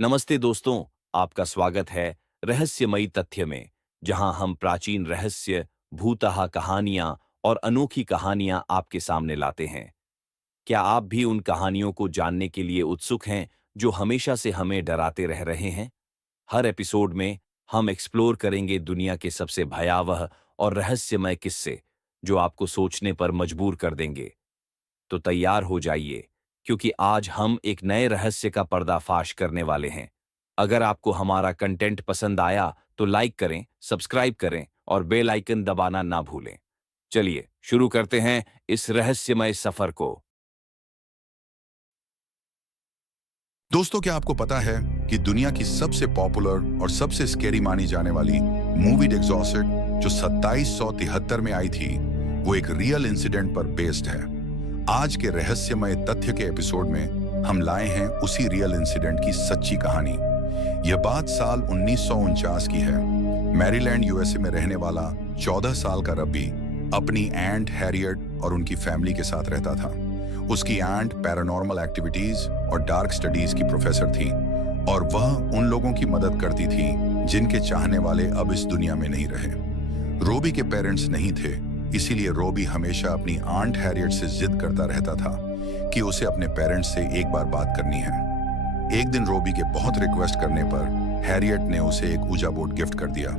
नमस्ते दोस्तों, आपका स्वागत है रहस्यमयी तथ्य में, जहां हम प्राचीन रहस्य, भूतहा कहानियां और अनोखी कहानियां आपके सामने लाते हैं। क्या आप भी उन कहानियों को जानने के लिए उत्सुक हैं, जो हमेशा से हमें डराते रह रहे हैं? हर एपिसोड में हम एक्सप्लोर करेंगे दुनिया के सबसे भयावह और रहस्यमय किस्से, जो आपको सोचने पर मजबूर कर देंगे। तो तैयार हो जाइए, क्योंकि आज हम एक नए रहस्य का पर्दाफाश करने वाले हैं। अगर आपको हमारा कंटेंट पसंद आया तो लाइक करें, सब्सक्राइब करें और बेल आइकन दबाना ना भूलें। चलिए शुरू करते हैं इस रहस्यमय सफर को। दोस्तों, क्या आपको पता है कि दुनिया की सबसे पॉपुलर और सबसे स्केरी मानी जाने वाली मूवी एग्जॉस्टेड जो 2773 में आई थी, वो एक रियल इंसिडेंट पर बेस्ड है। आज के रहस्यमय तथ्य के एपिसोड में हम लाए हैं उसी रियल इंसिडेंट की सच्ची कहानी। यह बात साल 1949 की है। मैरीलैंड यूएसए में रहने वाला 14 साल का रब्बी अपनी एंट हैरियट और उनकी फैमिली के साथ रहता था। उसकी एंट पैरानॉर्मल एक्टिविटीज और डार्क स्टडीज की प्रोफेसर थी और वह उन लोगों की मदद करती थी जिनके चाहने वाले अब इस दुनिया में नहीं रहे। रोबी के पेरेंट्स नहीं थे, इसीलिए रोबी हमेशा अपनी आंट हैरियट से जिद करता रहता था कि उसे अपने पेरेंट्स से एक बार बात करनी है। एक दिन रोबी के बहुत रिक्वेस्ट करने पर हैरियट ने उसे एक ऊजा बोर्ड गिफ्ट कर दिया।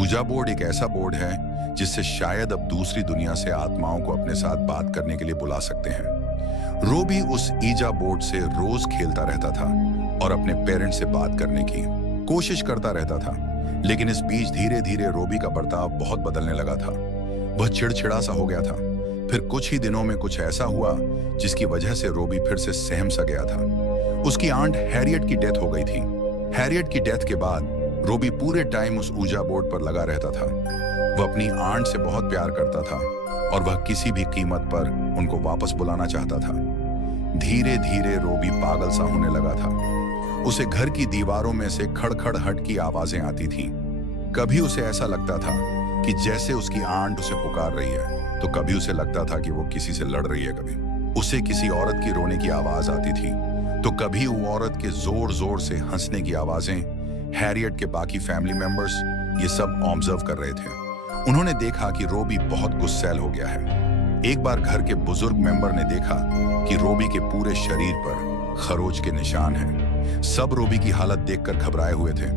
ऊजा बोर्ड एक ऐसा बोर्ड है जिससे शायद अब दूसरी दुनिया से आत्माओं को अपने साथ बात करने के लिए बुला सकते हैं। रोबी उस ईजा बोर्ड से रोज खेलता रहता था और अपने पेरेंट्स से बात करने की कोशिश करता रहता था, लेकिन इस बीच धीरे धीरे रोबी का बर्ताव बहुत बदलने लगा था। वह चिड़चिड़ा सा हो गया था। फिर कुछ ही दिनों में कुछ ऐसा हुआ जिसकी वजह से रोबी फिर से सहम सा गया था। उसकी आंट हैरियट की डेथ हो गई थी। हैरियट की डेथ के बाद रोबी पूरे टाइम उस ऊजा बोर्ड पर लगा रहता था। वह अपनी आंट से बहुत प्यार करता था और वह किसी भी कीमत पर उनको वापस बुलाना चाहता था। धीरे धीरे रोबी पागल सा होने लगा था। उसे घर की दीवारों में से खड़खड़ाहट की आवाजें आती थीं। कभी उसे ऐसा लगता था कि जैसे उसकी आंट उसे पुकार रही है, तो कभी उसे लगता था कि वो किसी से लड़ रही है। कभी उसे किसी औरत की रोने की आवाज आती थी, तो कभी वो औरत के जोर जोर से हंसने की आवाजें। हैरियट के बाकी फैमिली मेंबर्स ये सब ऑब्जर्व कर रहे थे। उन्होंने देखा कि रोबी बहुत गुस्सैल हो गया है। एक बार घर के बुजुर्ग मेंबर ने देखा कि रोबी के पूरे शरीर पर खरोच के निशान हैं। सब रोबी की हालत देखकर घबराए हुए थे,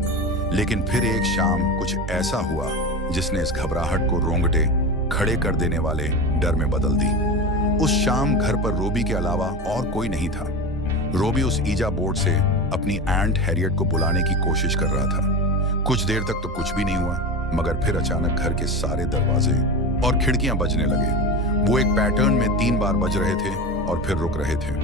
लेकिन फिर एक शाम कुछ ऐसा हुआ जिसने इस घबराहट को रोंगटे खड़े कर देने वाले डर में बदल दी। उस शाम घर पर रोबी के अलावा और कोई नहीं था। रोबी उस ईजा बोर्ड से अपनी एंट हैरियट को बुलाने की कोशिश कर रहा था। कुछ देर तक तो कुछ भी नहीं हुआ, मगर फिर अचानक घर के सारे दरवाजे और खिड़कियां बजने लगे। वो एक पैटर्न में 3 बार बज रहे थे और फिर रुक रहे थे।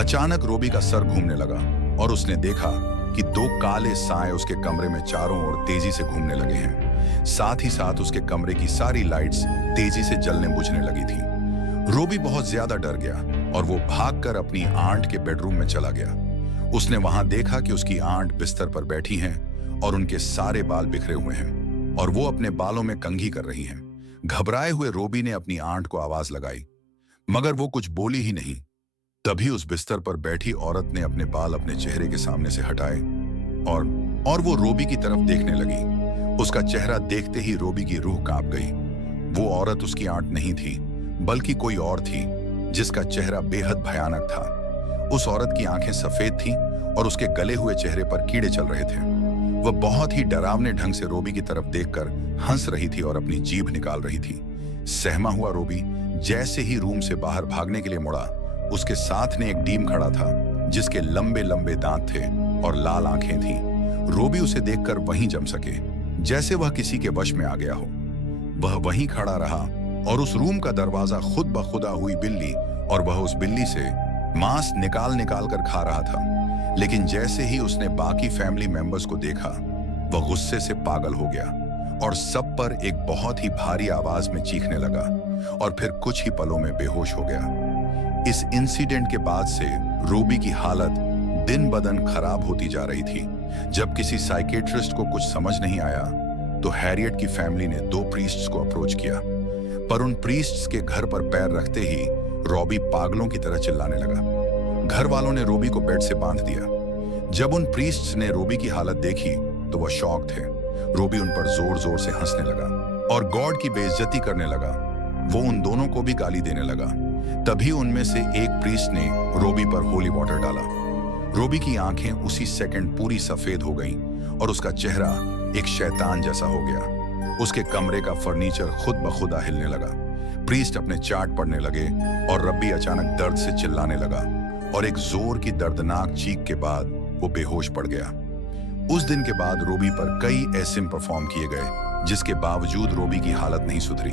अचानक रोबी का सर घूमने लगा और उसने देखा कि 2 काले साए उसके कमरे में चारों ओर तेजी से घूमने लगे हैं। साथ ही साथ उसके कमरे की सारी लाइट्स तेजी से जलने बुझने लगी थी। रोबी बहुत ज्यादा डर गया और वो भागकर अपनी आंट के बेडरूम में चला गया। उसने वहां देखा कि उसकी आंट बिस्तर पर बैठी हैं और उनके सारे बाल बिखरे हुए हैं और वो अपने बालों में कंघी कर रही हैं। घबराए हुए रोबी ने अपनी आंट को आवाज लगाई, मगर वो कुछ बोली ही नहीं। तभी उस बिस्तर पर बैठी औरत ने अपने बाल अपने चेहरे के सामने से हटाए और वो रोबी की तरफ देखने लगी। उसका चेहरा देखते ही रोबी की रूह कांप गई। वो औरत उसकी आंट नहीं थी, बल्कि कोई और थी जिसका चेहरा बेहद भयानक था। उस औरत की आंखें सफेद थीं और उसके गले हुए चेहरे पर कीड़े चल रहे थे। वह बहुत ही डरावने ढंग से रोबी की तरफ देखकर हंस रही थी और अपनी जीभ निकाल रही थी। सहमा हुआ रोबी जैसे ही रूम से बाहर भागने के लिए मुड़ा, उसके साथ ने एक डीम खड़ा था जिसके लंबे लंबे दांत थे और लाल आंखें थीं। रोबी उसे देखकर वहीं जम सके, जैसे वह किसी के वश में आ गया हो। वह वहीं खड़ा रहा और उस रूम का दरवाजा खुद ब खुदा हुई बिल्ली, और वह उस बिल्ली से मांस निकाल निकाल कर खा रहा था। लेकिन जैसे ही उसने बाकी फैमिली मेंबर्स को देखा, वह गुस्से से पागल हो गया और सब पर एक बहुत ही भारी आवाज में चीखने लगा और फिर कुछ ही पलों में बेहोश हो गया। इस इंसिडेंट के बाद से रोबी की हालत दिन ब दिन खराब होती जा रही थी। जब किसी साइकेट्रिस्ट को कुछ समझ नहीं आया, तो हैरियट की फैमिली ने 2 प्रीस्ट्स को अप्रोच किया, पर उन प्रीस्ट्स के घर पर पैर रखते ही रोबी पागलों की तरह चिल्लाने लगा। घर वालों ने रोबी को बेड से बांध दिया। जब उन प्रीस्ट्स ने रोबी की हालत देखी तो वह शॉक थे। रोबी उन पर जोर जोर से हंसने लगा और गॉड की बेइज्जती करने लगा। वो उन दोनों को भी गाली देने लगा। तभी उनमें से एक प्रीस्ट ने रोबी पर होली वाटर डाला। रोबी की आंखें उसी सेकंड पूरी सफेद हो गईं और उसका चेहरा एक शैतान जैसा हो गया। उसके कमरे का फर्नीचर खुद ब खुद हिलने लगा। प्रीस्ट अपने चार्ट पढ़ने लगे और रब्बी अचानक दर्द से चिल्लाने लगा और एक जोर की दर्दनाक चीख के बाद वो बेहोश पड़ गया। उस दिन के बाद रोबी पर कई एसिम परफॉर्म किए गए, जिसके बावजूद रोबी की हालत नहीं सुधरी।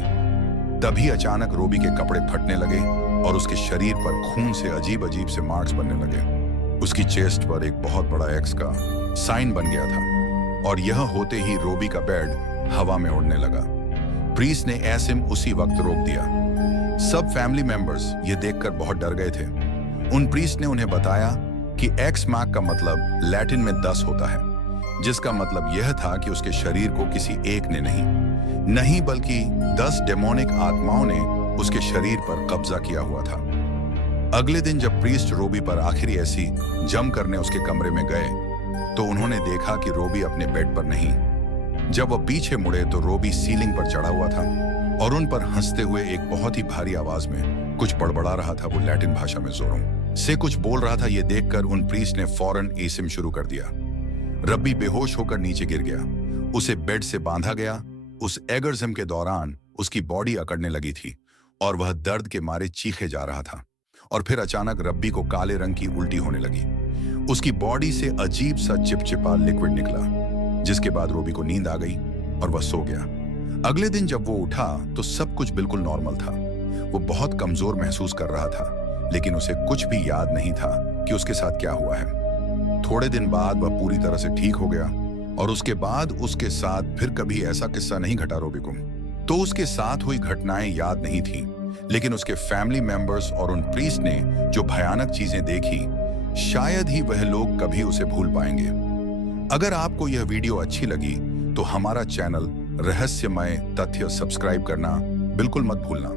तभी अचानक रोबी के कपड़े फटने लगे और उसके शरीर पर खून से अजीब अजीब से मार्क्स बनने लगे। उसकी चेस्ट पर एक बहुत बड़ा एक्स का साइन बन गया था और यह होते ही रोबी का बेड हवा में उड़ने लगा। प्रीस्ट ने एसिम उसी वक्त रोक दिया। सब फैमिली मेंबर्स ये देखकर बहुत डर गए थे। उन प्रीस्ट ने उन्हें बताया कि एक्स मार्क का मतलब लैटिन में 10 होता है, जिसका मतलब यह था कि उसके शरीर को किसी एक ने नहीं बल्कि 10 डेमोनिक आत्माओं ने उसके शरीर पर कब्जा किया हुआ था। अगले दिन जब प्रीस्ट रोबी पर आखिरी ऐसी जम करने उसके कमरे में गए तो उन्होंने देखा कि रोबी अपने बेड पर नहीं। जब वह पीछे मुड़े तो रोबी सीलिंग पर चढ़ा हुआ था और उन पर हंसते हुए एक बहुत ही भारी आवाज में कुछ बड़बड़ा रहा था। वो लैटिन भाषा में जोरों से कुछ बोल रहा था। यह देखकर उन प्रीस्ट ने फौरन एसिम शुरू कर दिया। रब्बी बेहोश होकर नीचे गिर गया। उसे बेड से बांधा गया। उस एगर्जिम के दौरान उसकी बॉडी अकड़ने लगी थी और वह दर्द के मारे चीखे जा रहा था। और फिर अचानक रब्बी को काले रंग की उल्टी होने लगी। उसकी बॉडी से अजीब सा चिपचिपा लिक्विड निकला, जिसके बाद रोबी को नींद आ गई और वह सो गया। अगले दिन जब वो उठा तो सब कुछ बिल्कुल नॉर्मल था। वो बहुत कमजोर महसूस कर रहा था, लेकिन उसे कुछ भी याद नहीं था कि उसके साथ क्या हुआ है। थोड़े दिन बाद वह पूरी तरह से ठीक हो गया और उसके बाद उसके साथ फिर कभी ऐसा किस्सा नहीं घटा रोबी को। तो उसके साथ हुई घटनाएं याद नहीं थी, लेकिन उसके फैमिली मेंबर्स और उन प्रीस्ट ने जो भयानक चीजें देखी, शायद ही वह लोग कभी उसे भूल पाएंगे। अगर आपको यह वीडियो अच्छी लगी तो हमारा चैनल रहस्यमय तथ्य सब्सक्राइब करना बिल्कुल मत भूलना।